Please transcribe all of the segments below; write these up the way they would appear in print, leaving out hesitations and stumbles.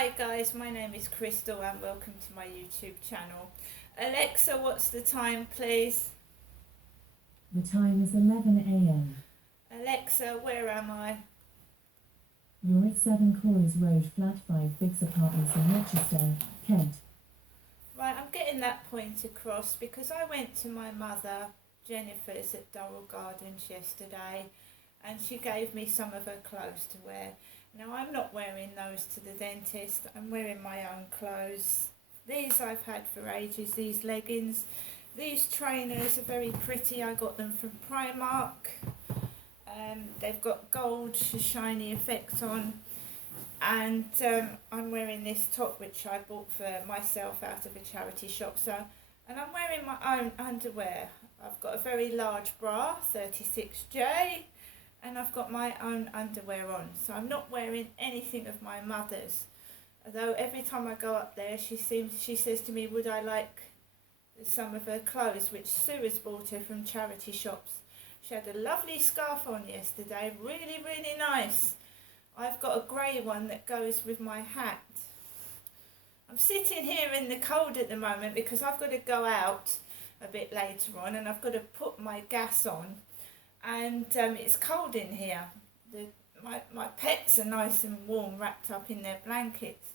Hi guys, my name is Crystal and welcome to my YouTube channel. Alexa, what's the time please? The time is 11 a.m. Alexa, where am I? You're at 7 Corys Road, Flat 5, Biggs Apartments in Rochester, Kent. Right, I'm getting that point across because I went to my mother, Jennifer's at Durrell Gardens yesterday, and she gave me some of her clothes to wear. Now I'm not wearing those to the dentist, I'm wearing my own clothes. These I've had for ages, these leggings. These trainers are very pretty, I got them from Primark. They've got gold shiny effects on, and I'm wearing this top which I bought for myself out of a charity shop. And I'm wearing my own underwear. I've got a very large bra, 36J, and I've got my own underwear on. So I'm not wearing anything of my mother's. Although every time I go up there, she says to me, would I like some of her clothes, which Sue has bought her from charity shops. She had a lovely scarf on yesterday, really, really nice. I've got a grey one that goes with my hat. I'm sitting here in the cold at the moment because I've got to go out a bit later on and I've got to put my gas on, and it's cold in here. My pets are nice and warm, wrapped up in their blankets.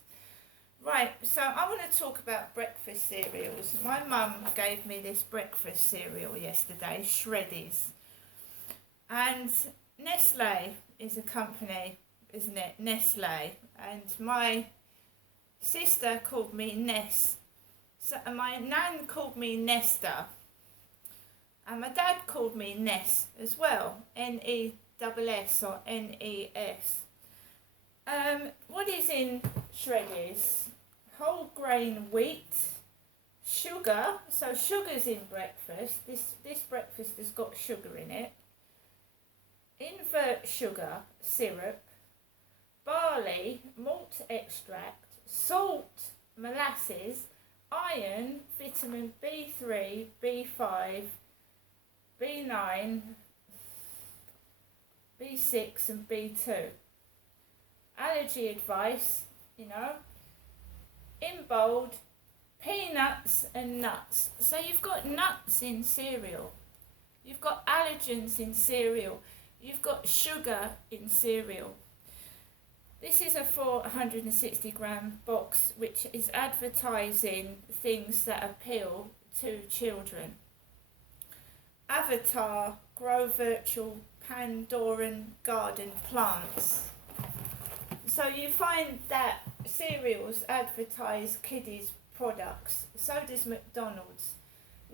Right, so I want to talk about breakfast cereals. My mum gave me this breakfast cereal yesterday, Shreddies. And Nestle is a company, isn't it? Nestle. And my sister called me Ness. And my nan called me Nesta. And my dad called me Ness as well. Ness or Nes. What is in Shreddies? Whole grain wheat, sugar. So sugar's in breakfast. This breakfast has got sugar in it. Invert sugar, syrup, barley, malt extract, salt, molasses, iron, vitamin B3, B5, B9, B6 and B2. Allergy advice, in bold, peanuts and nuts. So you've got nuts in cereal. You've got allergens in cereal. You've got sugar in cereal. This is a 460 gram box which is advertising things that appeal to children. Avatar, Grow Virtual, Pandoran Garden Plants. So you find that cereals advertise kiddies products. So does McDonald's.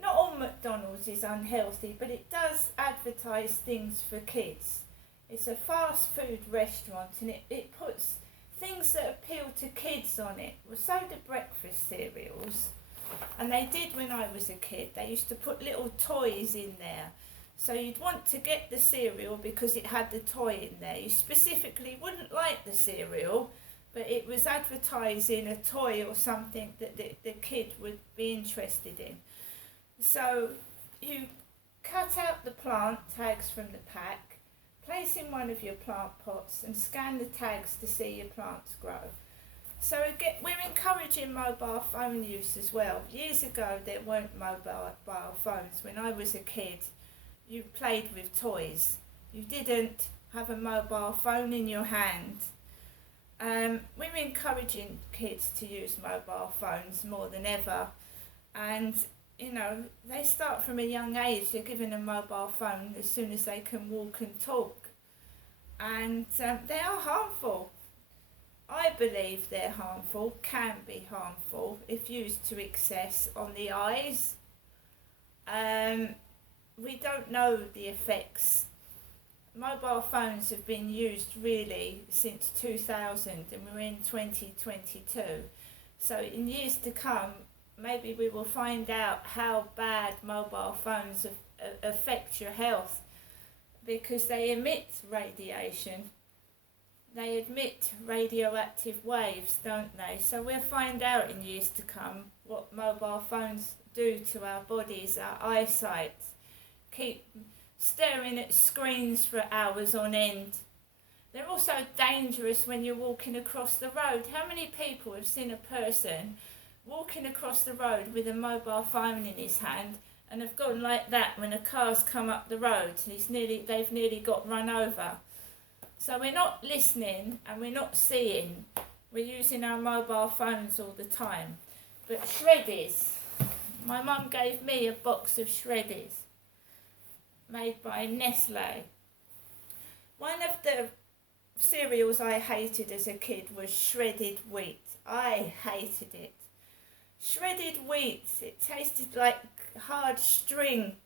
Not all McDonald's is unhealthy, but it does advertise things for kids. It's a fast food restaurant and it puts things that appeal to kids on it. Well, so do breakfast cereals. And they did when I was a kid. They used to put little toys in there. So you'd want to get the cereal because it had the toy in there. You specifically wouldn't like the cereal, but it was advertising a toy or something that the kid would be interested in. So you cut out the plant tags from the pack, place in one of your plant pots and scan the tags to see your plants grow. So again, we're encouraging mobile phone use as well. Years ago there weren't mobile phones. When I was a kid, you played with toys. You didn't have a mobile phone in your hand. We're encouraging kids to use mobile phones more than ever, and they start from a young age. They're given a mobile phone as soon as they can walk and talk, and they are harmful. I believe they're harmful, can be harmful if used to excess on the eyes. We don't know the effects. Mobile phones have been used really since 2000 and we're in 2022. So in years to come, maybe we will find out how bad mobile phones affect your health, because they emit radiation. They emit radioactive waves, don't they? So we'll find out in years to come what mobile phones do to our bodies, our eyesight. Keep staring at screens for hours on end. They're also dangerous when you're walking across the road. How many people have seen a person walking across the road with a mobile phone in his hand and have gone like that when a car's come up the road? They've nearly got run over. So we're not listening and we're not seeing. We're using our mobile phones all the time. But Shreddies. My mum gave me a box of Shreddies made by Nestle. One of the cereals I hated as a kid was shredded wheat. I hated it. Shredded wheat, it tasted like hard string,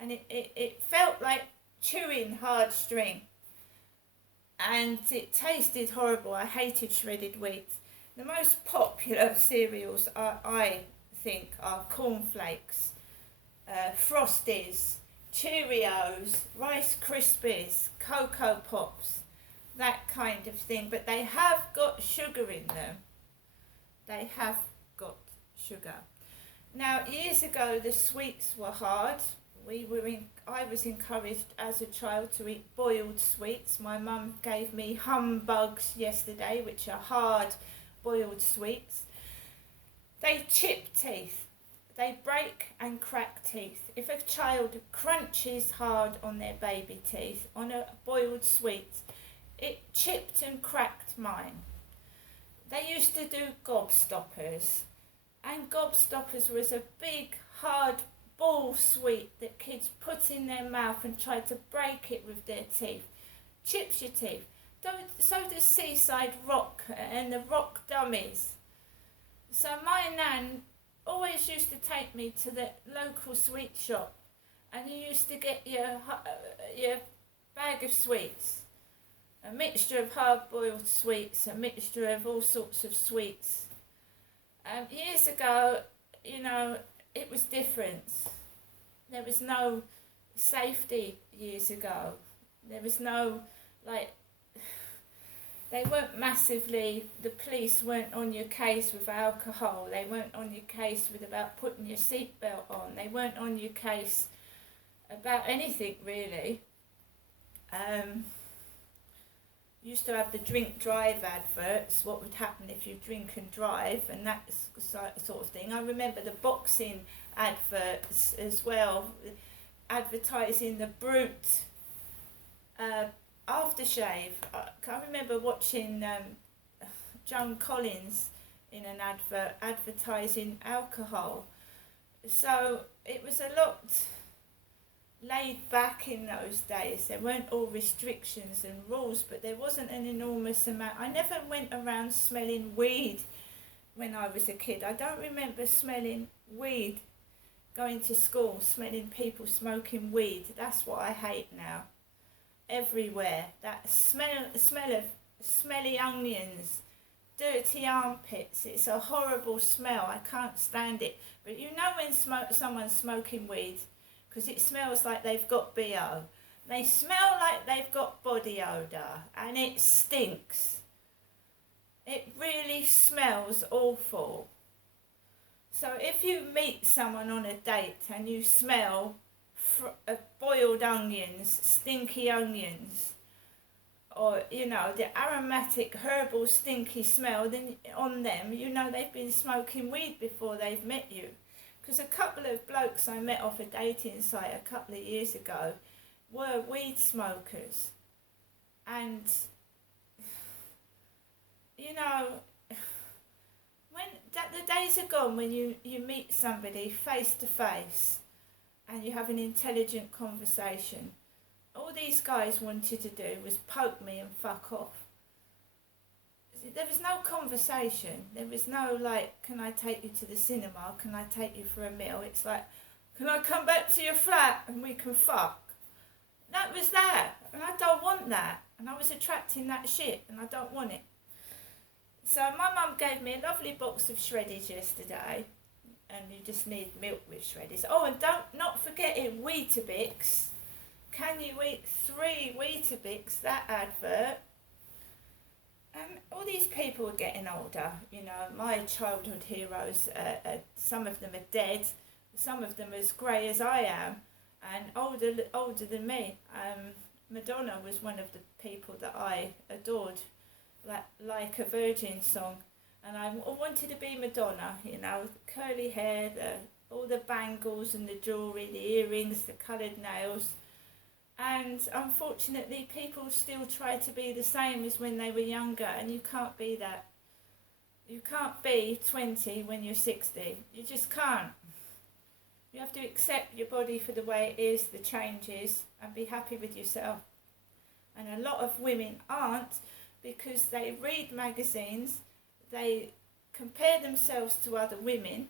and it felt like chewing hard string, and it tasted horrible. I hated shredded wheat. The most popular cereals I think are cornflakes, Frosties, Cheerios, Rice Krispies, Cocoa Pops, that kind of thing, but they have got sugar in them. They have got sugar. Now, years ago, the sweets were hard. I was encouraged as a child to eat boiled sweets. My mum gave me humbugs yesterday, which are hard boiled sweets. They chip teeth. They break and crack teeth. If a child crunches hard on their baby teeth on a boiled sweet, it chipped and cracked mine. They used to do gobstoppers, and gobstoppers was a big hard ball sweet that kids put in their mouth and tried to break it with their teeth. Chips your teeth. So does Seaside Rock and the Rock Dummies. So my nan always used to take me to the local sweet shop, and you used to get your bag of sweets, a mixture of hard-boiled sweets, a mixture of all sorts of sweets. Years ago, it was different. There was no safety years ago. There was no, they weren't massively, the police weren't on your case with alcohol. They weren't on your case about putting your seatbelt on. They weren't on your case about anything, really. Used to have the drink drive adverts, what would happen if you drink and drive, and that sort of thing. I remember the boxing adverts as well, advertising the Brute aftershave. I remember watching Joan Collins in an advert advertising alcohol. So it was a lot laid back in those days. There weren't all restrictions and rules, but there wasn't an enormous amount. I never went around smelling weed when I was a kid. I don't remember smelling weed, going to school, smelling people smoking weed. That's what I hate now. Everywhere. That smell of smelly onions, dirty armpits. It's a horrible smell. I can't stand it. But you know when someone's smoking weed, because it smells like they've got BO. They smell like they've got body odour, and it stinks. It really smells awful. So if you meet someone on a date and you smell boiled onions, stinky onions, or the aromatic herbal stinky smell then on them, they've been smoking weed before they've met you. Because a couple of blokes I met off a dating site a couple of years ago were weed smokers. And, the days are gone when you meet somebody face to face and you have an intelligent conversation. All these guys wanted to do was poke me and fuck off. There was no conversation. There was no can I take you to the cinema? Can I take you for a meal? It's like, can I come back to your flat and we can fuck? That was that. And I don't want that. And I was attracting that shit and I don't want it. So my mum gave me a lovely box of Shreddies yesterday. And you just need milk with Shreddies. Oh, and not forgetting Weetabix. Can you eat 3 Weetabix? That advert. All these people are getting older. My childhood heroes, some of them are dead, some of them as grey as I am, and older than me. Madonna was one of the people that I adored, like a Virgin song. And I wanted to be Madonna, curly hair, all the bangles and the jewellery, the earrings, the coloured nails. And unfortunately, people still try to be the same as when they were younger, and you can't be that. You can't be 20 when you're 60. You just can't. You have to accept your body for the way it is, the changes, and be happy with yourself. And a lot of women aren't, because they read magazines, they compare themselves to other women,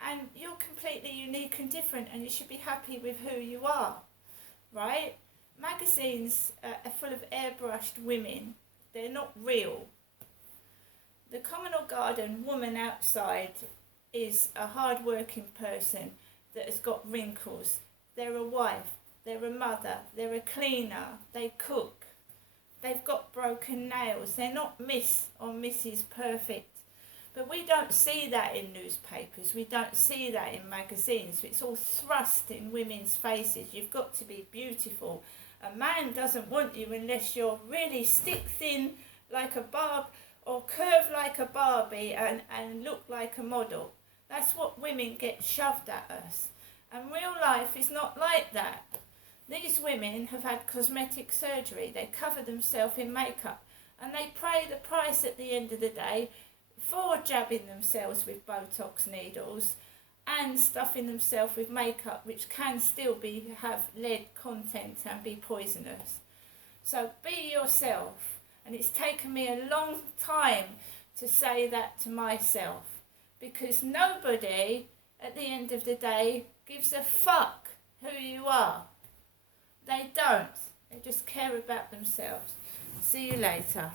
and you're completely unique and different, and you should be happy with who you are, right? Magazines are full of airbrushed women. They're not real. The communal garden woman outside is a hard-working person that has got wrinkles. They're a wife, they're a mother, they're a cleaner, they cook. They've got broken nails. They're not Miss or Mrs. Perfect. But we don't see that in newspapers. We don't see that in magazines. It's all thrust in women's faces. You've got to be beautiful. A man doesn't want you unless you're really stick thin like a barb or curve like a Barbie and look like a model. That's what women get shoved at us. And real life is not like that. These women have had cosmetic surgery. They cover themselves in makeup and they pay the price at the end of the day for jabbing themselves with Botox needles and stuffing themselves with makeup, which can still have lead content and be poisonous. So be yourself. And it's taken me a long time to say that to myself, because nobody at the end of the day gives a fuck who you are. They don't. They just care about themselves. See you later.